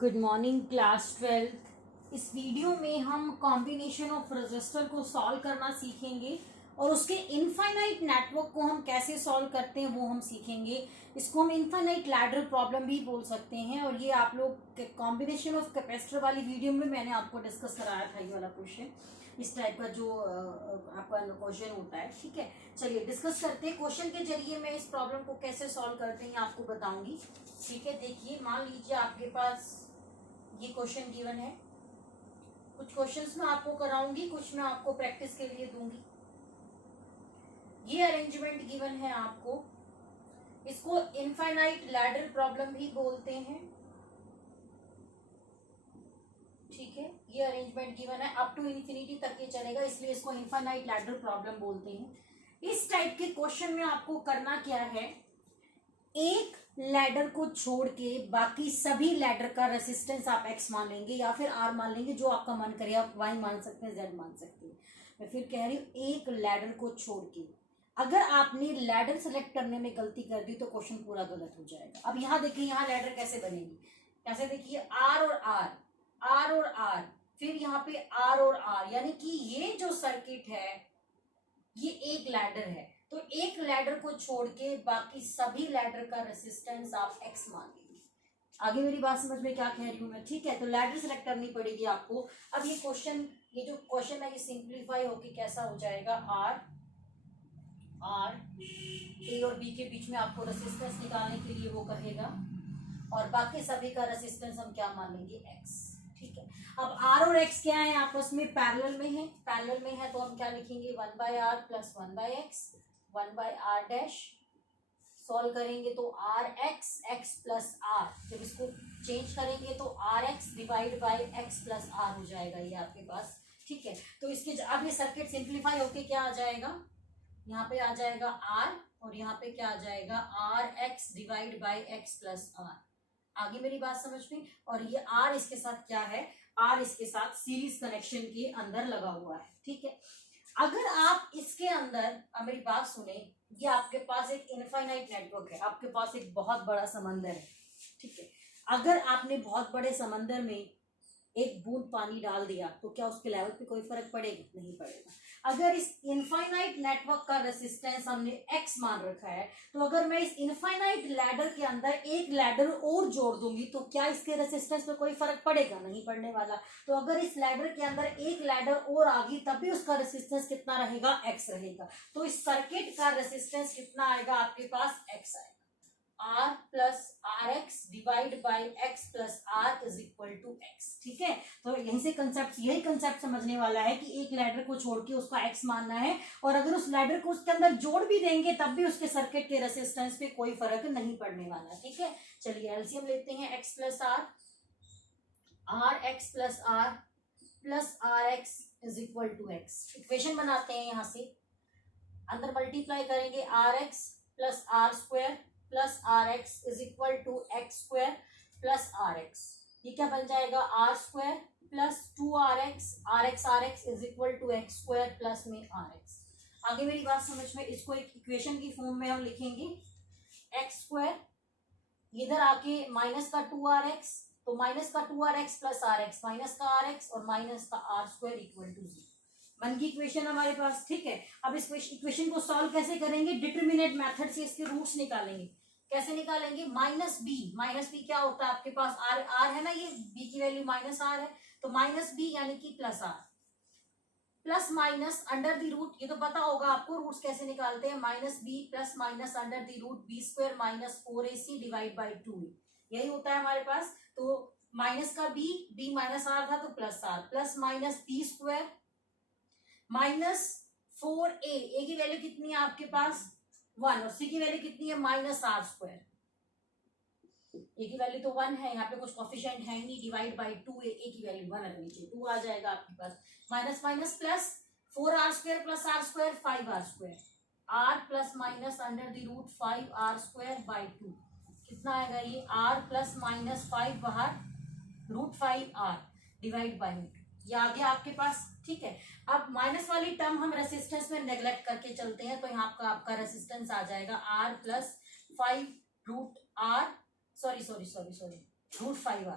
Good morning class 12। इस video में हम कॉम्बिनेशन ऑफ रजिस्टर को सॉल्व करना सीखेंगे और उसके इनफाइनाइट नेटवर्क को हम कैसे सॉल्व करते हैं वो हम सीखेंगे। इसको हम इनफाइनाइट लैडर प्रॉब्लम भी बोल सकते हैं। और ये आप लोग कॉम्बिनेशन ऑफ कैपेसिटर वाली वीडियो में मैंने आपको डिस्कस कराया था ये वाला क्वेश्चन, इस टाइप का जो आपका क्वेश्चन होता है। ठीक है, चलिए डिस्कस करते हैं। क्वेश्चन के जरिए मैं इस प्रॉब्लम को कैसे सॉल्व करते हैं आपको बताऊंगी। ठीक है, देखिए मान लीजिए आपके पास ये क्वेश्चन गिवन है। कुछ क्वेश्चंस मैं आपको कराऊंगी, कुछ मैं आपको प्रैक्टिस के लिए दूंगी। ये अरेंजमेंट गिवन है आपको, इसको इनफाइनाइट लैडर प्रॉब्लम भी बोलते हैं। ठीक है, ये अरेंजमेंट गिवन है, अप टू इंफिनिटी तक ये चलेगा, इसलिए इसको इनफाइनाइट लैडर प्रॉब्लम बोलते हैं। इस टाइप के क्वेश्चन में आपको करना क्या है, एक लैडर को छोड़ के बाकी सभी लैडर का रेसिस्टेंस आप एक्स मान लेंगे या फिर आर मान लेंगे, जो आपका मन करे। आप वाई मान सकते हैं, जेड मान सकते हैं। मैं फिर कह रही हूं, एक लैडर को छोड़ के अगर आपने लैडर सेलेक्ट करने में गलती कर दी तो क्वेश्चन पूरा गलत हो जाएगा। अब यहाँ देखिए, यहाँ लैडर कैसे बनेगी, कैसे देखिए, आर और आर, आर और आर, फिर यहाँ पे आर और आर, यानी कि ये जो सर्किट है ये एक लैडर है। तो एक लैडर को छोड़ के बाकी सभी लैडर का रेसिस्टेंस आप एक्स मान लीजिए। आगे मेरी बात समझ में क्या कह रही हूं मैं? ठीक है, तो लैडर सेलेक्ट करनी पड़ेगी आपको। अब ये क्वेश्चन, ये जो क्वेश्चन है ये सिंप्लीफाई होके कैसा हो जाएगा, आर आर ए और बी के बीच में आपको रेसिस्टेंस निकालने के लिए वो कहेगा, और बाकी सभी का रेसिस्टेंस हम क्या मान लेंगे, एक्स। ठीक है, अब आर और एक्स क्या है, आपस में पैरेलल में है, पैरेलल में है तो हम क्या लिखेंगे, 1/r plus 1/x, 1/r dash. Solve करेंगे तो R X, X plus R, जब इसको चेंज करेंगे तो R X divide by X plus R हो जाएगा ये आपके पास। ठीक है, तो इसके अब ये सर्किट सिंप्लीफाई होके क्या आ जाएगा, यहाँ पे आ जाएगा आर, और यहाँ पे क्या आ जाएगा, R X divide by X plus R. आगे मेरी बात समझ में? और ये आर इसके साथ क्या है, आर इसके साथ सीरीज कनेक्शन के अंदर लगा हुआ है। ठीक है, अगर आप इसके अंदर, अब मेरी बात सुने, ये आपके पास एक इनफाइनाइट नेटवर्क है, आपके पास एक बहुत बड़ा समंदर है। ठीक है, अगर आपने बहुत बड़े समंदर में एक बूंद पानी डाल दिया तो क्या उसके लेवल पे कोई फर्क पड़ेगा? नहीं पड़ेगा। अगर इस इनफाइनाइट नेटवर्क का रेसिस्टेंस हमने एक्स मान रखा है, तो अगर मैं इस इनफाइनाइट लैडर के अंदर एक लैडर और जोड़ दूंगी तो क्या इसके रेसिस्टेंस पे कोई फर्क पड़ेगा? नहीं पड़ने वाला। तो अगर इस लैडर के अंदर एक लैडर और आ गई तब भी उसका रेसिस्टेंस कितना रहेगा, एक्स रहेगा। तो इस सर्किट का रेसिस्टेंस कितना आएगा आपके पास, एक्स आएगा। R plus R X divide by X plus R is equal to X. ठीक है, तो यहीं से कंसेप्ट, यही कंसेप्ट समझने वाला है कि एक लैडर को छोड़ के उसका एक्स मानना है, और अगर उस लैडर को उसके अंदर जोड़ भी देंगे तब भी उसके सर्किट के रेसिस्टेंस पे कोई फर्क नहीं पड़ने वाला। ठीक है, चलिए एलसीएम लेते हैं, X plus R, R X plus R X is equal to X. Equation बनाते हैं, यहां से अंदर मल्टीप्लाई करेंगे, R X plus R square plus R X is equal to X square plus R X. ये क्या बन जाएगा, R square plus 2rx is equal to X square plus में आर एक्स। आगे मेरी बात समझ में? इसको एक इक्वेशन की फॉर्म में हम लिखेंगे, एक्स स्क्वायर, इधर आके माइनस का 2rx, तो माइनस का 2rx plus R X, minus का आर एक्स और माइनस का आर स्क्वायर इक्वल टू 0। मन की इक्वेशन हमारे पास। ठीक है, अब इस इक्वेशन को सॉल्व कैसे करेंगे, डिटरमिनेट मेथड से इसके रूट्स निकालेंगे। कैसे निकालेंगे, माइनस बी क्या होता है आपके पास, आर, आर है ना, ये बी की वैल्यू माइनस आर है, तो माइनस बी यानी कि plus R, plus minus under the root, ये तो पता होगा आपको रूट्स कैसे निकालते हैं, minus B plus minus under the root B square minus 4ac divide by 2, यही होता है हमारे पास। तो माइनस का बी माइनस आर था तो plus R, plus minus B square minus 4a की वैल्यू कितनी है आपके पास 1, और सी की वैल्यू कितनी है माइनस आर स्क्वायर। ए की वैल्यू तो 1 है, यहाँ पे कुछ कॉफिशिएंट है नहीं, डिवाइड बाई 2, ए की वैल्यू 1 रखनी चाहिए, 2 आ जाएगा आपके पास, minus minus plus 4r square plus R square 5r square, R plus minus under the root 5r square by 2, कितना आएगा ये, आर प्लस माइनस 5 बाहर, रूट 5r डिवाइड बाई, ये आ गया आपके पास। ठीक है, अब माइनस वाली टर्म हम रेसिस्टेंस में नेग्लेक्ट करके चलते हैं, तो यहाँ का आपका रेसिस्टेंस आ जाएगा R plus 5 root R, sorry root 5r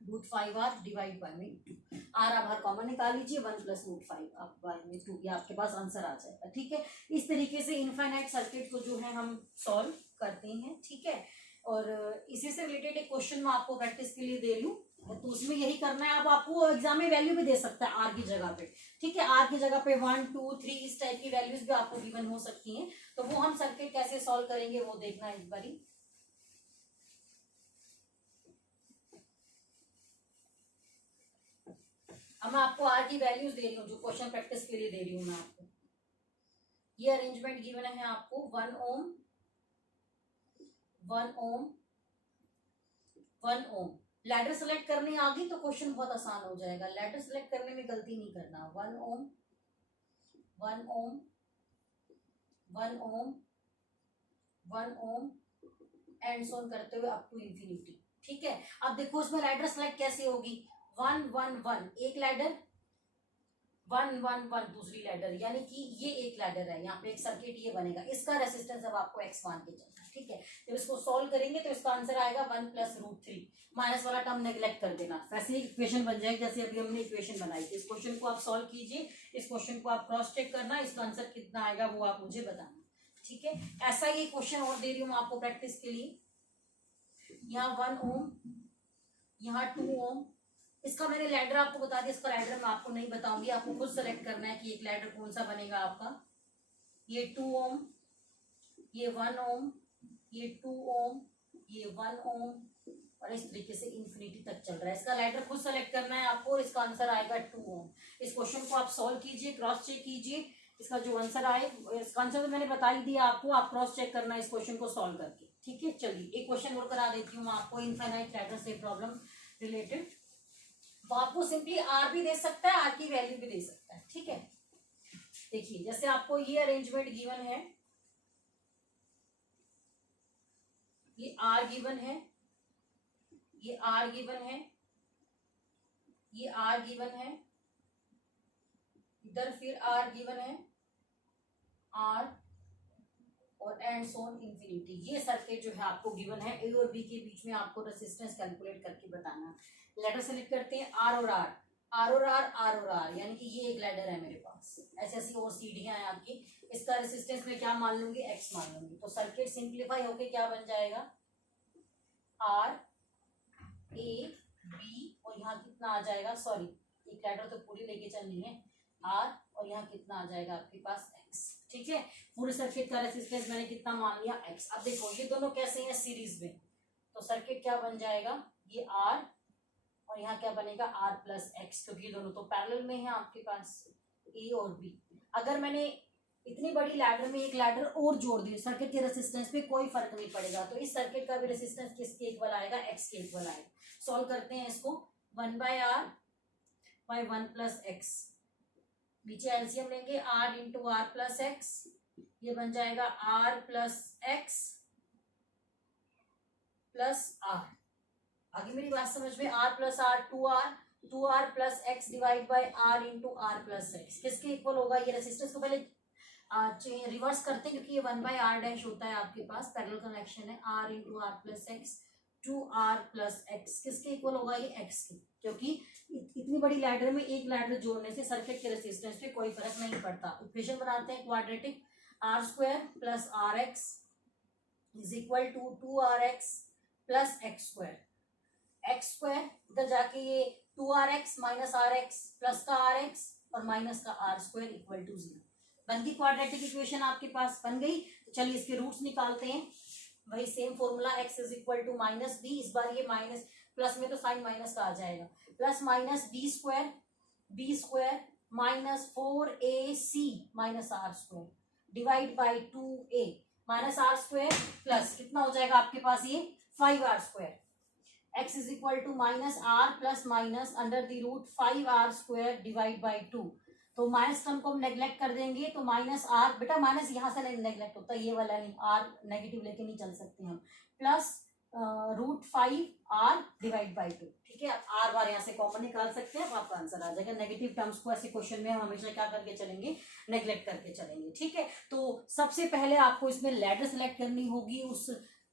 √5r divide by में 2। आर आप हर कॉमन निकाल लीजिए, 1 + √5 आप बाय में 2, ये आपके पास आंसर आ जाएगा। ठीक है, इस तरीके से इनफाइनाइट सर्किट को जो है हम सॉल्व करते हैं। ठीक है, और इसी से रिलेटेड एक क्वेश्चन मैं आपको प्रैक्टिस के लिए दे रही हूँ, तो उसमें यही करना है। अब आपको एग्जाम में वैल्यू भी दे सकता है आर की जगह पे। ठीक है, आर की जगह पे 1, 2, 3 इस टाइप की वैल्यूज भी आपको गिवन हो सकती हैं। तो वो हम सर्किट कैसे सॉल्व करेंगे वो देखना एक बारी। अब मैं आपको आर की वैल्यूज दे रही हूँ, जो क्वेश्चन प्रैक्टिस के लिए दे रही हूँ मैं आपको। ये अरेंजमेंट गिवन है आपको 1 ओम 1 ओम 1 ओम। लैडर सेलेक्ट करने आ गई तो क्वेश्चन बहुत आसान हो जाएगा। लैडर सेलेक्ट करने में गलती नहीं करना। 1 ओम 1 ओम 1 ओम 1 ओम एंड सोन करते हुए अप टू इंफिनिटी। ठीक है, अब देखो इसमें लैडर सेलेक्ट कैसे होगी। 1 1 1 एक लैडर, 1 1 1 दूसरी लैडर, यानी कि ये एक लैडर है, यहाँ पे एक सर्किट ये बनेगा। इसका रेसिस्टेंस अब आपको x मान के चलना है। ठीक है, जब इसको सॉल्व करेंगे तो इसका आंसर आएगा 1 + √3। माइनस वाला टर्म नेग्लेक्ट कर देना, वैसे ही इक्वेशन बन जाएगी जैसे अभी हमने इक्वेशन बनाई थी। इस क्वेश्चन को आप सॉल्व कीजिए, इस क्वेश्चन को आप क्रॉस चेक करना, इसका आंसर कितना आएगा वो आप मुझे बताना। ठीक है, ऐसा ही क्वेश्चन और दे रही हूँ आपको प्रैक्टिस के लिए। यहाँ 1 ओम, यहाँ 2 ओम। इसका मैंने लैडर आपको बता दिया, इसका लैडर मैं आपको नहीं बताऊंगी, आपको खुद सेलेक्ट करना है कि एक लैडर कौन सा बनेगा आपका। ये 2 ओम, ये 1 ओम, ये 2 ओम, ये 1 ओम, और इस तरीके से इंफिनिटी तक चल रहा है। इसका लैडर खुद सेलेक्ट करना है आपको, और इसका आंसर आएगा 2 ओम। इस क्वेश्चन को आप सॉल्व कीजिए, क्रॉस चेक कीजिए, इसका जो आंसर आए, इसका आंसर तो मैंने बता ही दिया आपको, आप क्रॉस चेक करना इस क्वेश्चन को सॉल्व करके। ठीक है, चलिए एक क्वेश्चन और करा देती हूँ आपको इनफाइनाइट लैडर से प्रॉब्लम रिलेटेड। तो आपको सिंपली आर भी दे सकता है, आर की वैल्यू भी दे सकता है। ठीक है, देखिए जैसे आपको ये अरेंजमेंट गिवन है, ये आर गिवन है, ये आर गिवन है, ये आर गिवन है, इधर फिर आर गिवन है, आर और एंड सोन इंफिनिटी। ये सर्किट जो है आपको गिवन है। ए और बी के बीच में आपको रेसिस्टेंस कैलकुलेट करके बताना। लेटर सेलेक्ट करते हैं आर और आर, आर और आर, आर और आर, यानी कि ये एक लैडर है मेरे पास, ऐसी ऐसी और सीढ़ियां हैं आपकी। इसका रेसिस्टेंस में क्या मान लूंगी, एक्स मान लूंगी। तो सर्किट सिंप्लीफाई होके क्या बन जाएगा, आर ए बी, और यहाँ कितना आ जाएगा, सॉरी एक लैडर तो पूरी लेके चलनी है, आर और यहाँ कितना आ जाएगा आपके पास एक्स। ठीक है, पूरे सर्किट का रेसिस्टेंस मैंने कितना मान लिया, एक्स। अब देखो ये दोनों कैसे हैं, सीरीज में, तो सर्किट क्या बन जाएगा, ये आर और यहाँ क्या बनेगा, आर प्लस एक्स, क्योंकि ये दोनों तो पैरेलल में है आपके पास, ए और बी। अगर मैंने इतनी बड़ी लैडर में एक लैडर और जोड़ दी, सर्किट के रेसिस्टेंस पे कोई फर्क नहीं पड़ेगा। तो इस सर्किट का भी रेसिस्टेंस किसके इक्वल आएगा, एक्स के इक्वल आएगा। सॉल्व करते हैं इसको, 1/r बाय 1 + x, नीचे एलसीएम लेंगे, r × r + x, ये बन जाएगा r + x + r। आगे मेरी बात समझ में, r + r 2r + x divide by r × r + x किसके इक्वल होगा। ये रेसिस्टेंस को पहले रिवर्स करते हैं, क्योंकि ये 1/r' होता है आपके पास, पैरेलल कनेक्शन है, r × r + x 2r + x किसके इक्वल होगा, ये x के, क्योंकि इतनी बड़ी लैडर में एक लैडर जोड़ने से सर्किट के रेसिस्टेंस पे कोई फर्क नहीं पड़ता। इक्वेशन बनाते हैं quadratic, r² + rx = 2rx + x²। x² इधर जाके ये 2rx - rx प्लस का rx और माइनस का r² = 0। बन गई क्वाड्रेटिक इक्वेशन आपके पास, बन गई। तो चलिए इसके रूट्स निकालते हैं, वही सेम फॉर्मूला, x = -b, इस बार ये माइनस, प्लस में तो साइन माइनस का आ जाएगा, plus minus b² -4ac - r² divide by 2a minus r² plus कितना हो जाएगा आपके पास, ये 5r²। x = -r plus minus √5r² divide by 2। तो माइनस टर्म को हम नेग्लेक्ट कर देंगे, तो -r, बेटा माइनस यहाँ से नहीं नेग्लेक्ट होता, ये वाला नहीं, r नेगेटिव लेके नहीं चल सकते हम, प्लस √5r डिवाइड बाई 2। ठीक है, आप r बार यहाँ से कॉमन निकाल सकते हैं, आपका आंसर आ जाएगा। नेगेटिव टर्म्स को ऐसे क्वेश्चन में हम हमेशा क्या करके चलेंगे, नेग्लेक्ट करके चलेंगे। ठीक है, तो सबसे पहले आपको इसमें लैडर सेलेक्ट करनी होगी, उस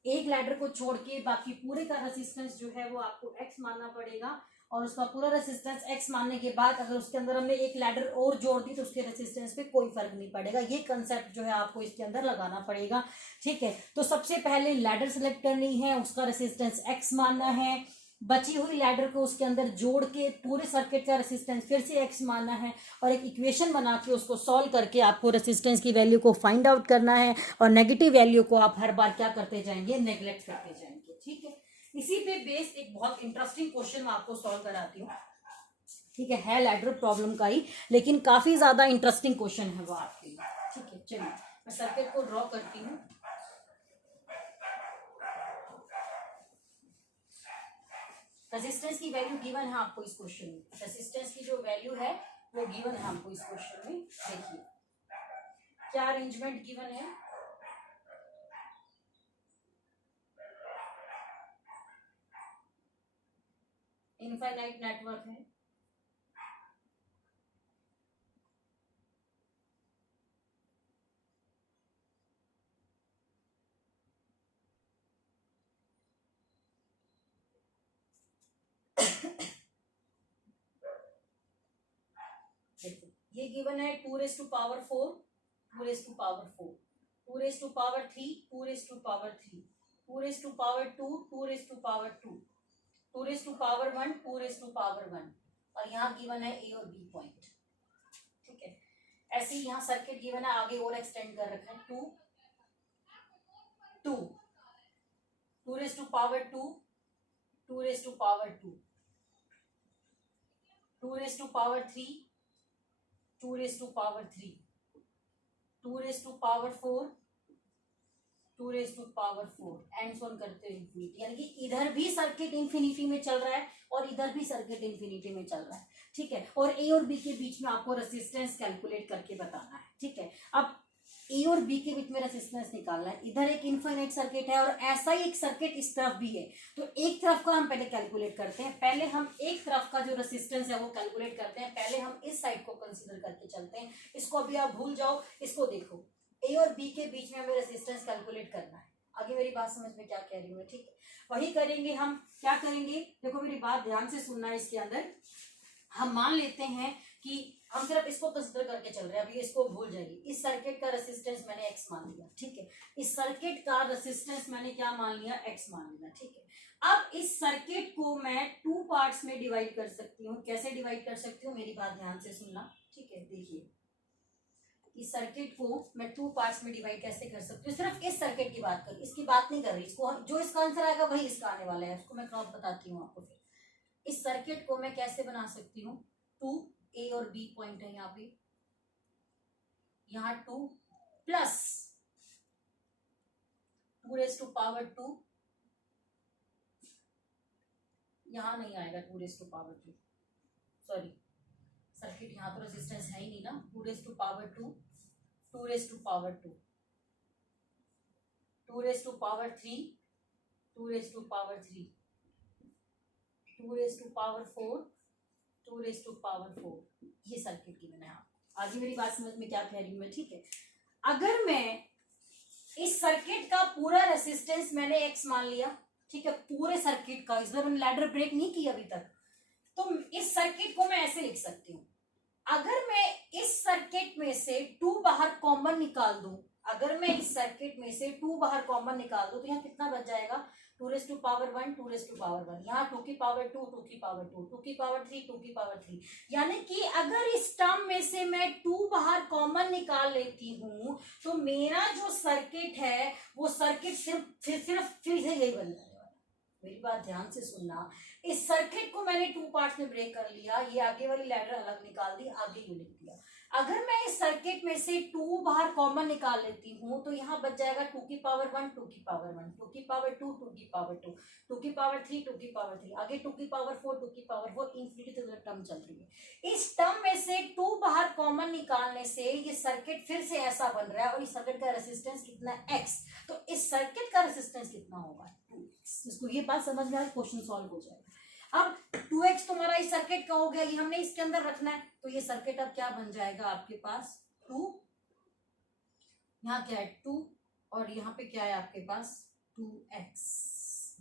एक लैडर को छोड़ के बाकी पूरे का रेसिस्टेंस जो है वो आपको एक्स मानना पड़ेगा, और उसका पूरा रेसिस्टेंस एक्स मानने के बाद अगर उसके अंदर हमने एक लैडर और जोड़ दी तो उसके रेसिस्टेंस पे कोई फर्क नहीं पड़ेगा। ये कंसेप्ट जो है आपको इसके अंदर लगाना पड़ेगा, ठीक है। तो सबसे पहले लैडर सेलेक्ट करनी है, उसका रेसिस्टेंस एक्स मानना है, बची हुई लैडर को उसके अंदर जोड़ के पूरे सर्किट का रेसिस्टेंस फिर से एक्स मानना है, और एक इक्वेशन बना के उसको सॉल्व करके आपको रेसिस्टेंस की वैल्यू को फाइंड आउट करना है, और नेगेटिव वैल्यू को आप हर बार क्या करते जाएंगे, नेग्लेक्ट करते जाएंगे, ठीक है। इसी पे बेस्ड एक बहुत इंटरेस्टिंग क्वेश्चन मैं आपको सॉल्व कराती हूँ, ठीक है लैडर प्रॉब्लम का ही, लेकिन काफी ज्यादा इंटरेस्टिंग क्वेश्चन है वो आपके लिए, ठीक है। चलिए मैं सर्किट को ड्रॉ करती हूँ। रेजिस्टेंस की वैल्यू गिवन है आपको इस क्वेश्चन में, रेजिस्टेंस की जो वैल्यू है वो गिवन है आपको इस क्वेश्चन में। देखिए क्या अरेंजमेंट गिवन है, इनफाइनाइट नेटवर्क है, ये गिवन है 2⁴, 2⁴, 2⁴, 2⁴, 2⁴, 2⁴, 2⁴, 2⁴1, और यहाँ गिवन है ए और बी पॉइंट, ठीक है। ऐसे ही यहाँ सर्किट गिवन है, आगे और एक्सटेंड कर रखा है 2 2 2⁴ 2 2⁴ 2 2⁴ 3 2⁴ 3 2⁴ 2⁴ एंड सो ऑन करते हुए इंफिनिटी, यानी कि इधर भी सर्किट इंफिनिटी में चल रहा है और इधर भी सर्किट इंफिनिटी में चल रहा है, ठीक है। और ए और बी के बीच में आपको रेसिस्टेंस कैलकुलेट करके बताना है, ठीक है। अब ए और बी के बीच में रेसिस्टेंस निकालना है, इधर एक इनफाइनाइट सर्किट है और ऐसा ही एक सर्किट इस तरफ भी है, तो एक तरफ का हम पहले कैलकुलेट करते हैं। पहले हम एक तरफ का जो रेसिस्टेंस है वो कैलकुलेट करते हैं, पहले हम इस साइड को कंसीडर करके चलते हैं, इसको अभी आप भूल जाओ, इसको देखो। ए और बी के बीच में हमें रेसिस्टेंस कैलकुलेट करना है, आगे मेरी बात समझ में क्या कह रही हूँ मैं, ठीक है। वही करेंगे हम, क्या करेंगे, देखो मेरी बात ध्यान से सुनना है। इसके अंदर हम मान लेते हैं कि हम सिर्फ इसको कंसीडर करके चल रहे हैं, अभी इसको भूल जाइए। इस सर्किट का रेसिस्टेंस मैंने एक्स मान लिया, ठीक है। इस सर्किट का रेसिस्टेंस मैंने क्या मान लिया, एक्स मान लिया, ठीक है। अब इस सर्किट को मैं 2 पार्ट्स में डिवाइड कर सकती हूँ। कैसे डिवाइड कर सकती हूँ, मेरी बात ध्यान से सुनना, ठीक है। देखिए इस सर्किट को मैं 2 पार्ट्स में डिवाइड कैसे कर सकती हूँ, सिर्फ इस सर्किट की बात करूँ, इसकी बात नहीं कर रही। इसको जो इसका आंसर आएगा वही इसका आने वाला है, उसको मैं क्रॉस बताती हूँ आपको। फिर इस सर्किट को मैं कैसे बना सकती हूँ, 2 ए और बी पॉइंट है यहाँ पे, यहाँ 2 प्लस 2⁴ 2, यहाँ नहीं आएगा 2⁴2, सॉरी सर्किट यहाँ तो रेजिस्टेंस है ही नहीं ना। 2⁴2, 2⁴2, 2⁴3, 2⁴3, 2⁴4, 2⁴4, ये सर्किट की मैंने आगे मेरी बात समझ में क्या कह रही हूँ मैं, ठीक है। अगर मैं इस सर्किट का पूरा रेसिस्टेंस मैंने एक्स मान लिया, ठीक है, पूरे सर्किट का, इस बार मैंने लैडर ब्रेक नहीं किया अभी तक, तो इस सर्किट को मैं ऐसे लिख सकती हूँ। अगर मैं इस सर्किट में से 2 बाहर कॉमन निकाल दूं, अगर मैं इस सर्किट में से 2 बाहर कॉमन निकाल दूं तो यहाँ कितना बच जाएगा, 2⁴1, 2⁴1, यहाँ 2⁴2, 2⁴2, 2⁴3, 2⁴3, यानी कि अगर इस टर्म में से मैं 2 बाहर कॉमन निकाल लेती हूँ तो मेरा जो सर्किट है वो सर्किट सिर्फ फिर से यही बन जाएगा। मेरी बात ध्यान से सुनना, इस सर्किट को मैंने 2 पार्ट्स में ब्रेक कर लिया, ये आगे वाली लैडर अलग निकाल दी, आगे यू लिख दिया। अगर मैं इस सर्किट में से 2 बाहर कॉमन निकाल लेती हूँ तो यहाँ बच जाएगा 2⁴1, 2⁴1, 2⁴2, 2⁴2, 2⁴3, 2⁴3, आगे 2⁴4, 2⁴4, इंफिनिटी तक टर्म चल रही है। इस टर्म में से 2 बाहर कॉमन निकालने से ये सर्किट फिर से ऐसा बन रहा है, और इस सर्किट का रेसिस्टेंस कितना है, एक्स, तो इस सर्किट का रेसिस्टेंस कितना होगा, 2x। इसको ये बात समझ में आ, क्वेश्चन सॉल्व हो जाएगा। अब 2x तुम्हारा इस सर्किट का हो गया, ये हमने इसके अंदर रखना है, तो ये सर्किट अब क्या बन जाएगा आपके पास, 2, यहाँ क्या है 2, और यहाँ पे क्या है आपके पास 2x,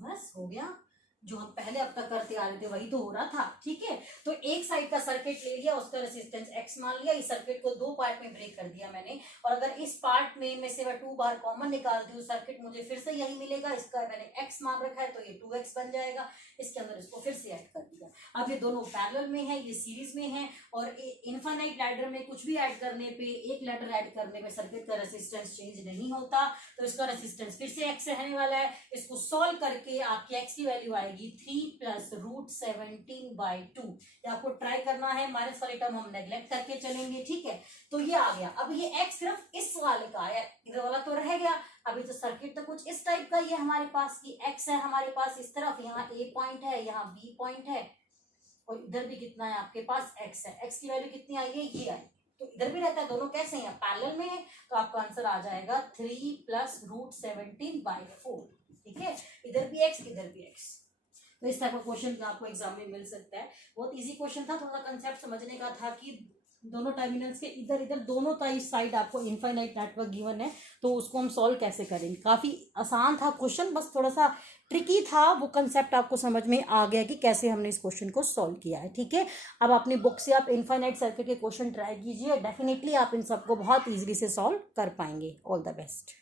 बस हो गया। जो हम पहले अब तक करते आ रहे थे वही तो हो रहा था। ठीक है, तो एक साइड का सर्किट ले लिया, उसका रेजिस्टेंस x मान लिया, इस सर्किट को दो पार्ट में ब्रेक कर दिया मैंने, और अगर इस पार्ट में से मैं 2 बार कॉमन निकाल दूं सर्किट मुझे फिर से यही मिलेगा। इसका मैंने x मान रखा है तो ये 2x बन जाएगा, इसके अंदर इसको फिर से ऐड कर दिया। अब ये दोनों पैरेलल में है, ये सीरीज में है, और इनफाइनाइट लैडर में कुछ भी ऐड करने पे, एक लैडर ऐड करने में सर्किट का रेजिस्टेंस चेंज नहीं होता, तो इसका रेजिस्टेंस फिर से x रहने वाला है। इसको सॉल्व करके आपकी x की वैल्यू आएगी 3 + √17/2। ये आपको ट्राई करना है, माइनस वाली टर्म हम नेग्लेक्ट करके चलेंगे। ठीक है, तो ये आ गया। अब ये x सिर्फ इस वाले का है, इधर वाला तो रह गया। अभी तो सर्किट तो कुछ इस टाइप का ही है हमारे पास की x है हमारे पास इस तरफ, यहाँ a पॉइंट है, यहाँ b पॉइंट है, और इधर भी कितना है आपके पास x है। x की वैल्यू कितनी आई है, ये आई, तो इधर भी रहता है, दोनों कैसे हैं, पैरेलल में है, तो आपका आंसर आ जाएगा 3 + √17/4। ठीक है, इधर भी x, इधर भी x। तो इस टाइप का क्वेश्चन आपको एग्जाम में मिल सकता है। बहुत इजी क्वेश्चन था, थोड़ा कंसेप्ट समझने का था कि दोनों टर्मिनल्स के इधर इधर दोनों साइड आपको इनफाइनाइट नेटवर्क गिवन है, तो उसको हम सॉल्व कैसे करेंगे। काफी आसान था क्वेश्चन, बस थोड़ा सा ट्रिकी था। वो कंसेप्ट आपको समझ में आ गया कि कैसे हमने इस क्वेश्चन को सॉल्व किया है। ठीक है, अब अपनी बुक से आप इनफाइनाइट सर्किट के क्वेश्चन ट्राई कीजिए, डेफिनेटली आप इन सबको बहुत ईजिली से सॉल्व कर पाएंगे। All the best.